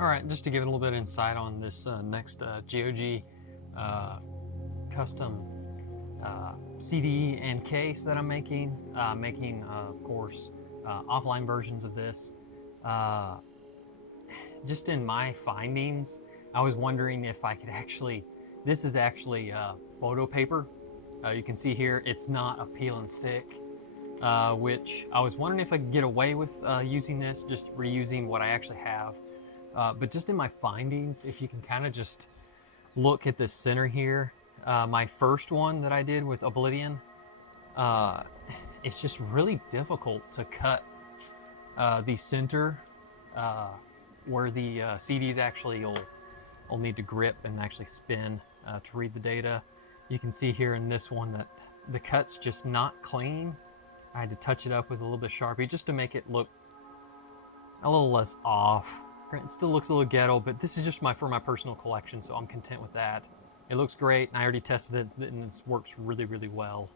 All right, just to give it a little bit of insight on this next GOG custom CD and case that I'm making, of course, offline versions of this. Just in my findings, I was wondering if I could actually, this is actually photo paper. You can see here, it's not a peel and stick, which I was wondering if I could get away with using this, just reusing what I actually have. But just in my findings, if you can kind of just look at the center here, my first one that I did with Oblivion, it's just really difficult to cut the center where the CDs actually will need to grip and actually spin to read the data. You can see here in this one that the cut's just not clean. I had to touch it up with a little bit of Sharpie just to make it look a little less off. It still looks a little ghetto, but this is just for my personal collection, so I'm content with that. It looks great, and I already tested it, and it works really, really well.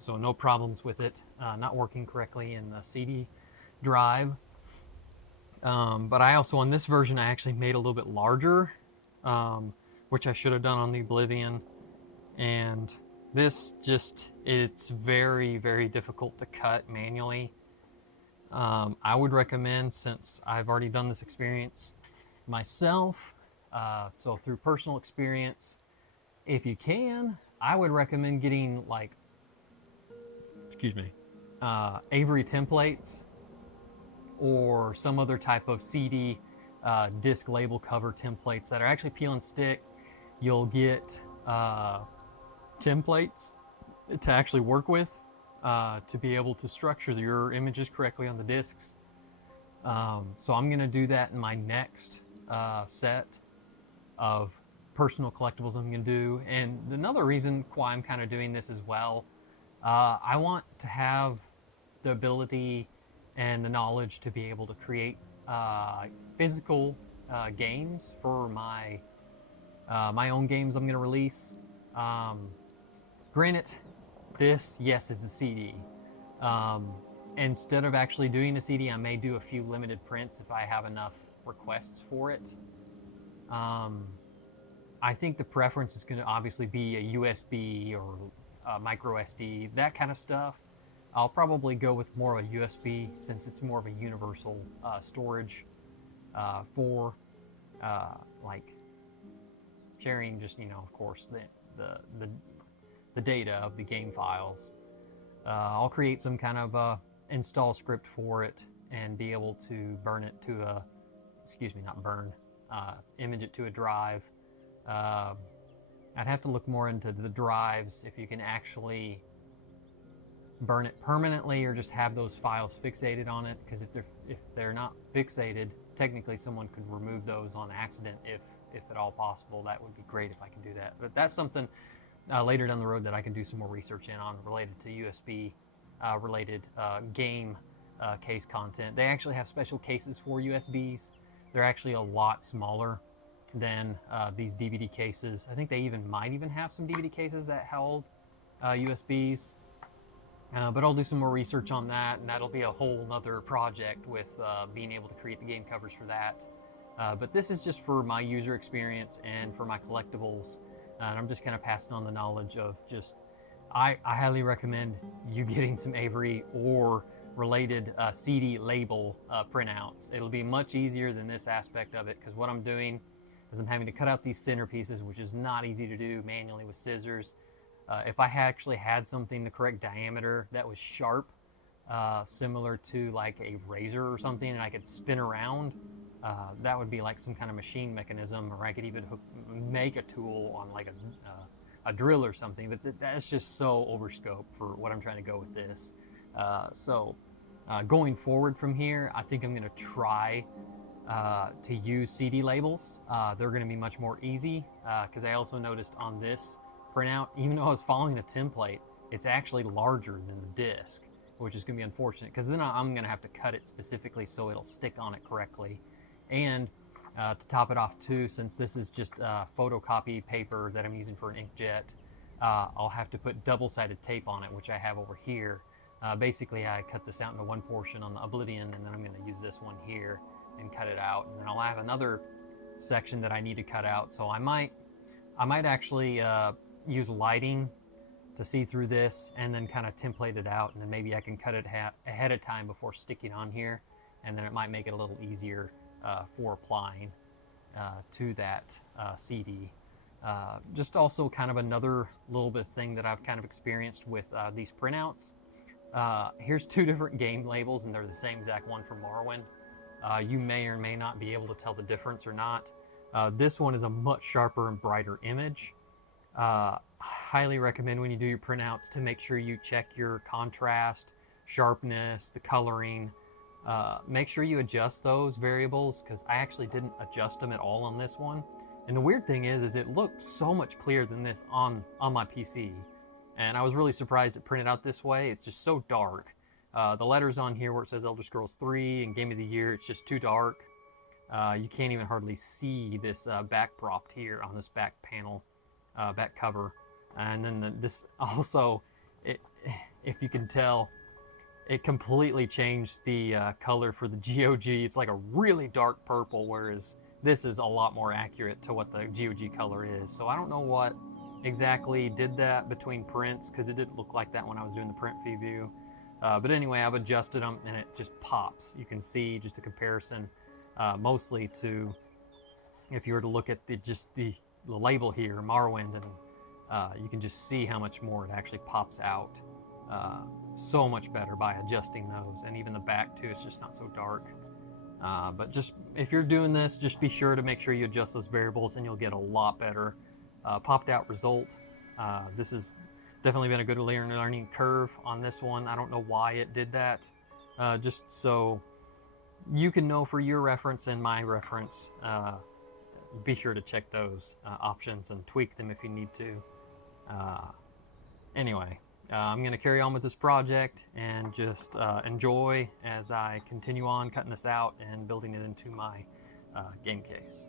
So no problems with it not working correctly in the CD drive. But I also, on this version, I actually made a little bit larger, which I should have done on the Oblivion. And this it's very, very difficult to cut manually. I would recommend, since I've already done this experience myself, so through personal experience, if you can, I would recommend getting Avery templates or some other type of CD disc label cover templates that are actually peel and stick. You'll get templates to actually work with to be able to structure your images correctly on the discs. So I'm going to do that in my next set of personal collectibles I'm going to do. And another reason why I'm kind of doing this as well, I want to have the ability and the knowledge to be able to create physical games for my own games I'm going to release. Granted, this, yes, is a CD. Instead of actually doing a CD, I may do a few limited prints if I have enough requests for it. I think the preference is going to obviously be a USB or a micro SD, that kind of stuff. I'll probably go with more of a USB since it's more of a universal storage for like sharing, just, of course, the data of the game files. I'll create some kind of install script for it and be able to burn it to a, image it to a drive. I'd have to look more into the drives, if you can actually burn it permanently or just have those files fixated on it, because if they're not fixated, technically someone could remove those on accident if at all possible. That would be great if I can do that. But that's something later down the road that I can do some more research in on, related to USB related game case content. They actually have special cases for USBs. They're actually a lot smaller than these DVD cases. I think they might even have some DVD cases that held USBs. But I'll do some more research on that, and that'll be a whole nother project with being able to create the game covers for that. But this is just for my user experience and for my collectibles. And I'm just kind of passing on the knowledge of just, I highly recommend you getting some Avery or related CD label printouts. It'll be much easier than this aspect of it, because what I'm doing is I'm having to cut out these center pieces, which is not easy to do manually with scissors. If I actually had something the correct diameter that was sharp, similar to like a razor or something, and I could spin around, that would be like some kind of machine mechanism, or I could even make a tool on like a drill or something. But that's just so over scope for what I'm trying to go with this. So going forward from here, I think I'm going to try to use CD labels. They're going to be much more easy, because I also noticed on this printout, even though I was following a template, it's actually larger than the disc, which is going to be unfortunate, because then I'm going to have to cut it specifically so it'll stick on it correctly. And to top it off too, since this is just photocopy paper that I'm using for an inkjet, I'll have to put double-sided tape on it, which I have over here. Basically, I cut this out into one portion on the Oblivion, and then I'm going to use this one here and cut it out, and then I'll have another section that I need to cut out. So I might actually use lighting to see through this and then kind of template it out, and then maybe I can cut it ahead of time before sticking on here, and then it might make it a little easier for applying to that CD. Just also kind of another little bit thing that I've kind of experienced with these printouts. Here's two different game labels, and they're the same exact one from Morrowind. You may or may not be able to tell the difference or not. This one is a much sharper and brighter image. Highly recommend when you do your printouts to make sure you check your contrast, sharpness, the coloring. Make sure you adjust those variables, because I actually didn't adjust them at all on this one. And the weird thing is it looked so much clearer than this on my PC. And I was really surprised it printed out this way. It's just so dark. The letters on here where it says Elder Scrolls 3 and Game of the Year, it's just too dark. You can't even hardly see this back propped here on this back panel, back cover. And then this also, if you can tell, it completely changed the color for the GOG. It's like a really dark purple, whereas this is a lot more accurate to what the GOG color is. So I don't know what exactly did that between prints, because it didn't look like that when I was doing the print preview. But anyway, I've adjusted them and it just pops. You can see just a comparison, mostly to if you were to look at the label here, Morrowind, and you can just see how much more it actually pops out. So much better by adjusting those, and even the back too, it's just not so dark. But just if you're doing this, just be sure to make sure you adjust those variables, and you'll get a lot better popped out result. This has definitely been a good learning curve on this one. I don't know why it did that. Just so you can know for your reference and my reference, be sure to check those options and tweak them if you need to. Anyway, I'm going to carry on with this project and just enjoy as I continue on cutting this out and building it into my game case.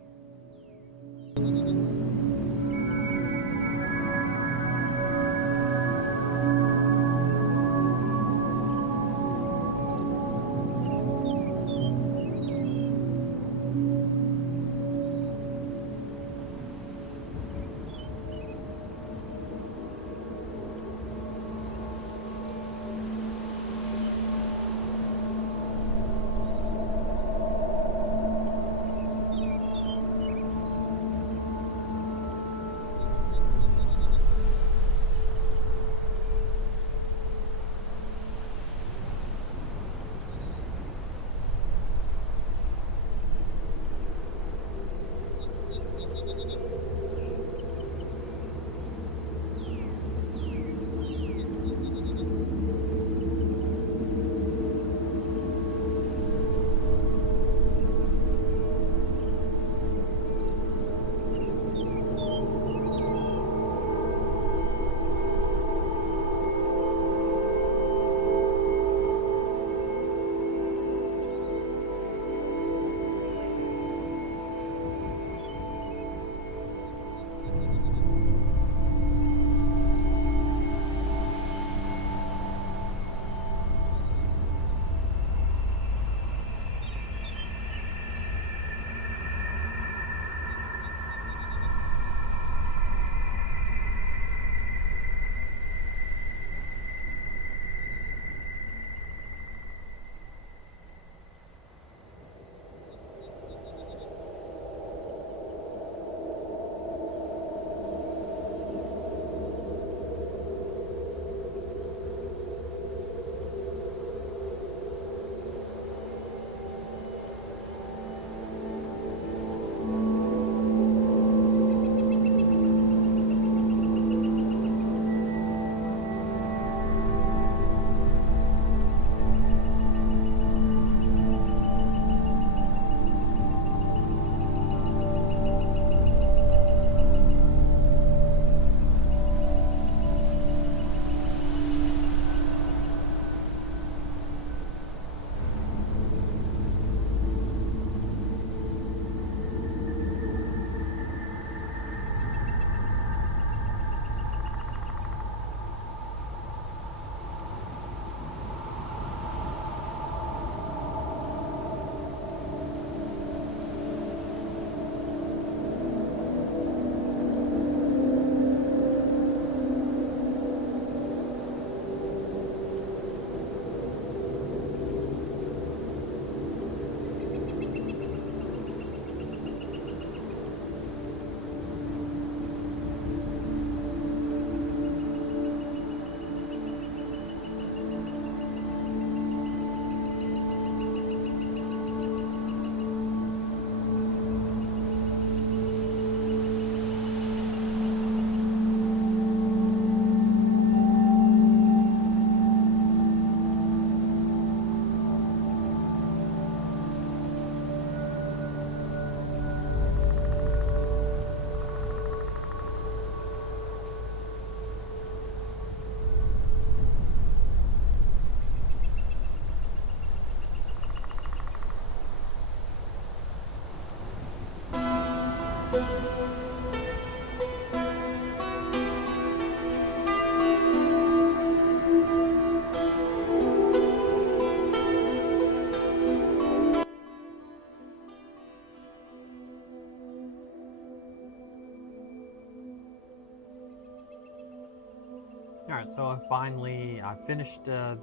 Alright, so I finished the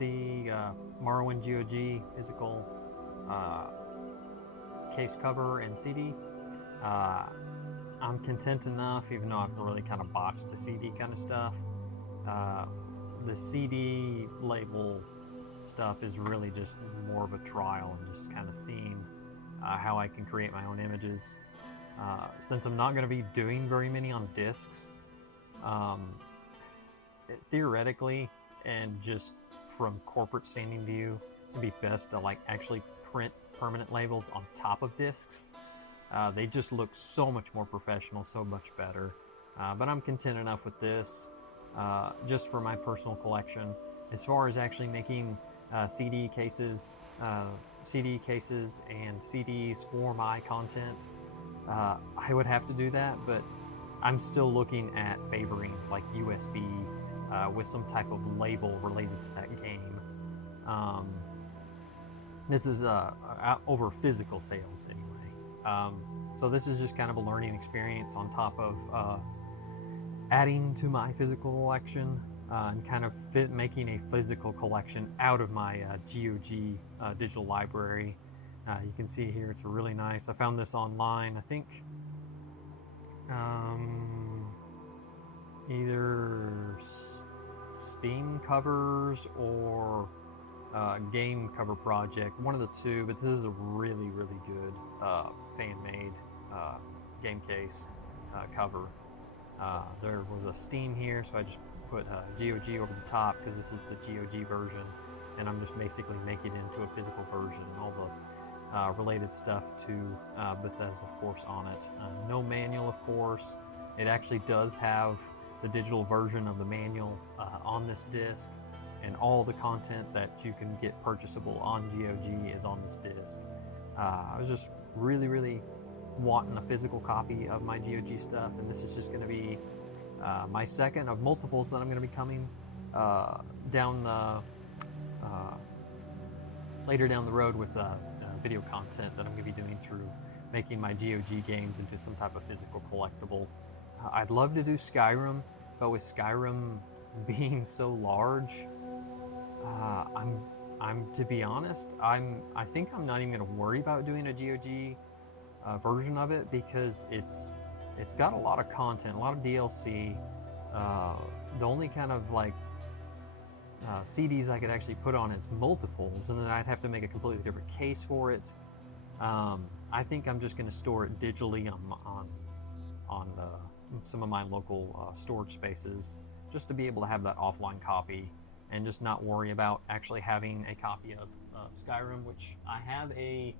Morrowind GOG physical case cover and CD. I'm content enough, even though I've really kind of botched the CD kind of stuff. The CD label stuff is really just more of a trial and just kind of seeing how I can create my own images. Since I'm not going to be doing very many on discs, theoretically and just from corporate standing view, it'd be best to like actually print permanent labels on top of discs. They just look so much more professional, so much better. But I'm content enough with this, just for my personal collection. As far as actually making CD cases and CDs for my content, I would have to do that, but I'm still looking at favoring like USB with some type of label related to that game. This is over physical sales anyway. So this is just kind of a learning experience on top of adding to my physical collection and kind of making a physical collection out of my GOG digital library. You can see here it's really nice. I found this online, I think either Steam covers or game cover project, one of the two, but this is a really good fan-made game case cover. There was a Steam here, so I just put GOG over the top because this is the GOG version, and I'm just basically making it into a physical version. All the related stuff to Bethesda, of course, on it. No manual, of course. It actually does have the digital version of the manual on this disc, and all the content that you can get purchasable on GOG is on this disc. I was just really wanting a physical copy of my GOG stuff, and this is just going to be my second of multiples that I'm going to be coming down the later down the road with video content that I'm going to be doing through making my GOG games into some type of physical collectible. I'd love to do Skyrim, but with Skyrim being so large, I'm to be honest, I think I'm not even going to worry about doing a GOG version of it, because it's got a lot of content, a lot of DLC. The only kind of like CDs I could actually put on is multiples, and then I'd have to make a completely different case for it. I think I'm just going to store it digitally on some of my local storage spaces, just to be able to have that offline copy and just not worry about actually having a copy of Skyrim, which I have a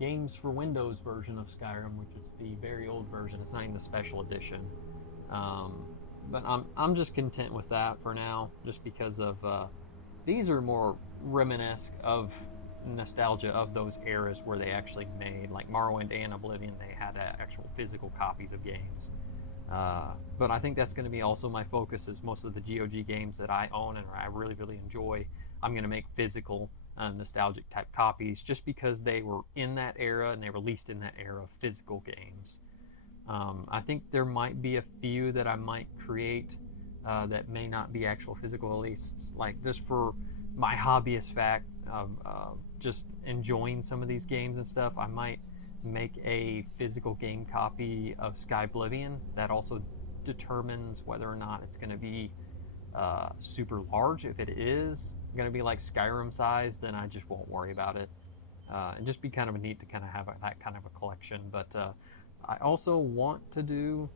Games for Windows version of Skyrim, which is the very old version. It's not even the special edition. But I'm just content with that for now, just because of these are more reminiscent of nostalgia of those eras where they actually made, like Morrowind and Oblivion, they had actual physical copies of games. But I think that's going to be also my focus, is most of the GOG games that I own and I really enjoy, I'm going to make physical nostalgic type copies, just because they were in that era and they released in that era of physical games. I think there might be a few that I might create that may not be actual physical releases, like just for my hobbyist fact of just enjoying some of these games and stuff. I might make a physical game copy of Sky Oblivion that also determines whether or not it's going to be super large. If it is going to be like Skyrim size, then I just won't worry about it. And just be kind of neat to kind of have that kind of a collection. But I also want to do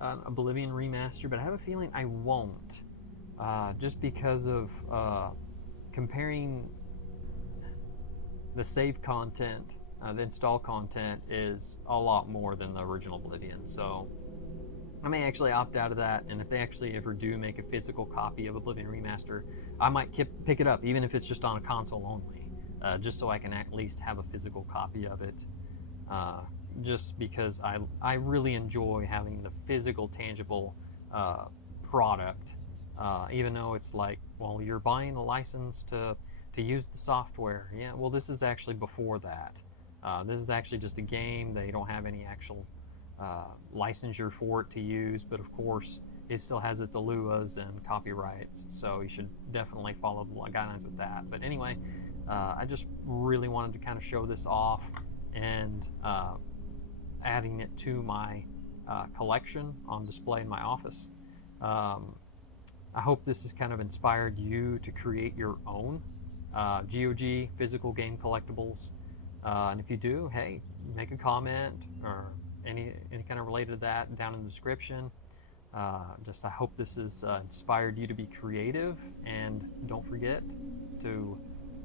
Oblivion remaster, but I have a feeling I won't, just because of comparing the save content, the install content is a lot more than the original Oblivion. So I may actually opt out of that, and if they actually ever do make a physical copy of Oblivion Remaster, I might pick it up, even if it's just on a console only, just so I can at least have a physical copy of it. Just because I really enjoy having the physical, tangible product, even though it's like, well, you're buying a license to use the software. Yeah, well, this is actually before that. This is actually just a game. They don't have any actual licensure for it to use, but of course it still has its ALUAs and copyrights, so you should definitely follow the guidelines with that. But anyway, I just really wanted to kind of show this off and adding it to my collection on display in my office. I hope this has kind of inspired you to create your own GOG physical game collectibles. And if you do, hey, make a comment or any kind of related to that down in the description. I hope this has inspired you to be creative, and don't forget to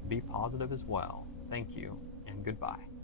be positive as well. Thank you, and goodbye.